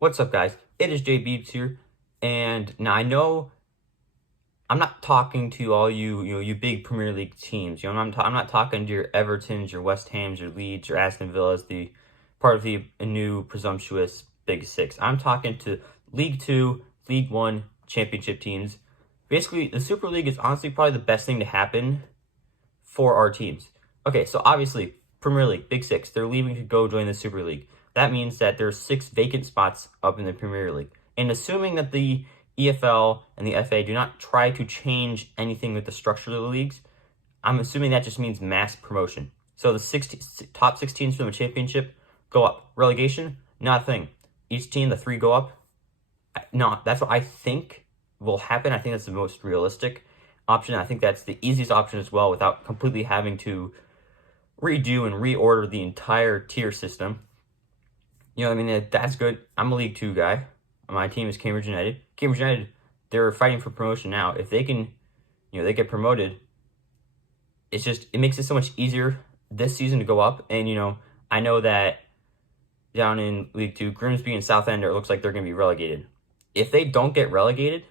What's up, guys? It is Jay Beebs here, and now I know I'm not talking to all you big Premier League teams. I'm not talking to your Evertons, your West Hams, your Leeds, your Aston Villas, the part of the new presumptuous Big Six. I'm talking to League Two, League One championship teams. Basically, the Super League is honestly probably the best thing to happen for our teams. Okay, so obviously, Premier League, Big Six, they're leaving to go join the Super League. That means that there's 6 vacant spots up in the Premier League. And assuming that the EFL and the FA do not try to change anything with the structure of the leagues, I'm assuming that just means mass promotion. So the top 6 teams from the championship go up. Relegation, not a thing. Each team, the 3 go up. No, that's what I think will happen. I think that's the most realistic option. I think that's the easiest option as well without completely having to redo and reorder the entire tier system. You know what I mean? That's good. I'm a League 2 guy. My team is Cambridge United. Cambridge United, they're fighting for promotion now. If they can, they get promoted, it makes it so much easier this season to go up. And, I know that down in League 2, Grimsby and Southend, it looks like they're going to be relegated. If they don't get relegated,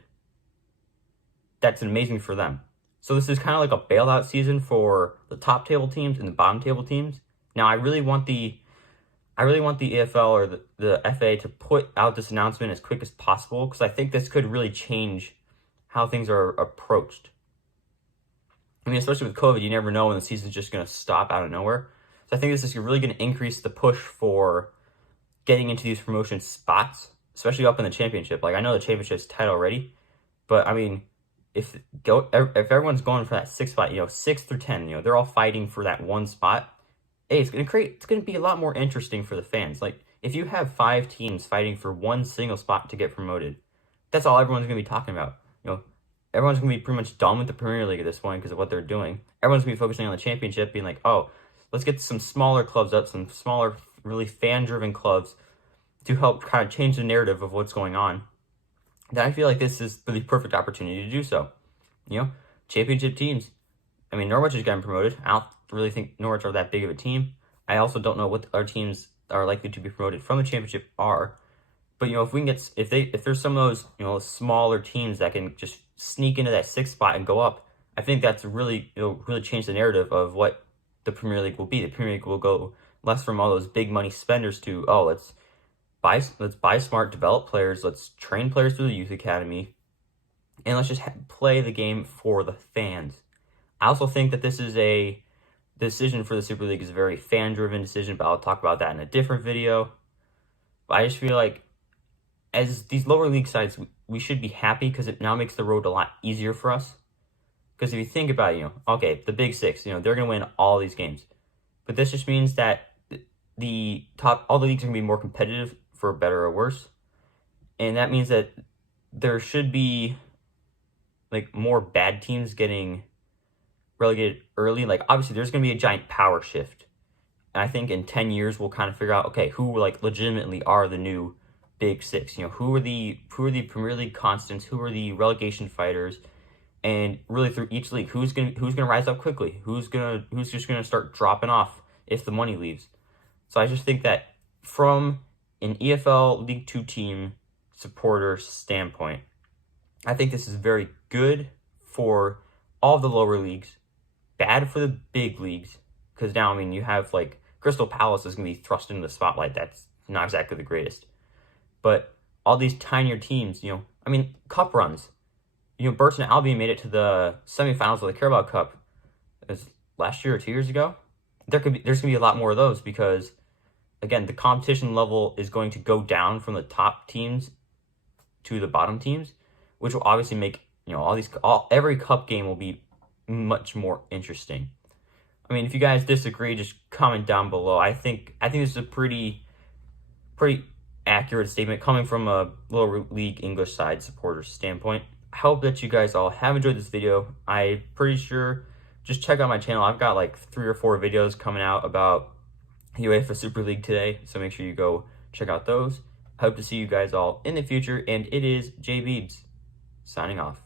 that's amazing for them. So this is kind of like a bailout season for the top table teams and the bottom table teams. Now, I really want the EFL or the FA to put out this announcement as quick as possible because I think this could really change how things are approached. I mean, especially with COVID, you never know when the season's just going to stop out of nowhere. So I think this is really going to increase the push for getting into these promotion spots, especially up in the championship. Like, I know the championship's tight already, but I mean, if everyone's going for that 6th spot, 6 through 10, they're all fighting for that one spot. Hey, it's gonna be a lot more interesting for the fans. Like, if you have 5 teams fighting for one single spot to get promoted, that's all everyone's gonna be talking about. Everyone's gonna be pretty much done with the Premier League at this point because of what they're doing. Everyone's gonna be focusing on the championship, being like, oh, let's get some smaller clubs up, some smaller, really fan-driven clubs to help kind of change the narrative of what's going on. Then I feel like this is the perfect opportunity to do so. Championship teams. I mean, Norwich is getting promoted. I don't really think Norwich are that big of a team. I also don't know what our teams are likely to be promoted from the championship are. But if we can get if there's some of those smaller teams that can just sneak into that 6th spot and go up, I think that's really really change the narrative of what the Premier League will be. The Premier League will go less from all those big money spenders to let's buy smart, develop players, let's train players through the youth academy, and let's just play the game for the fans. I also think that this is the decision for the Super League is a very fan-driven decision, but I'll talk about that in a different video. But I just feel like as these lower league sides, we should be happy because it now makes the road a lot easier for us. Because if you think about it, okay, the Big Six, they're going to win all these games. But this just means that all the leagues are going to be more competitive for better or worse. And that means that there should be more bad teams getting relegated early. Like, obviously there's going to be a giant power shift, and I think in 10 years we'll kind of figure out, okay, who legitimately are the new Big Six. Who are the Premier League constants, who are the relegation fighters, and really through each league, who's gonna rise up quickly, who's just gonna start dropping off if the money leaves. So I just think that from an EFL League 2 team supporter standpoint, I think this is very good for all the lower leagues, bad for the big leagues, because now, you have, Crystal Palace is going to be thrust into the spotlight. That's not exactly the greatest. But all these tinier teams, cup runs. Burton Albion made it to the semifinals of the Carabao Cup. As last year or 2 years ago. There's going to be a lot more of those because, again, the competition level is going to go down from the top teams to the bottom teams, which will obviously make every cup game will be much more interesting. If you guys disagree, just comment down below. I think this is a pretty accurate statement coming from a lower league English side supporter standpoint. I hope that you guys all have enjoyed this video. I'm pretty sure, just check out my channel. I've got 3 or 4 videos coming out about UEFA Super League today, so make sure you go check out those. I hope to see you guys all in the future, and it is Jay Beebs signing off.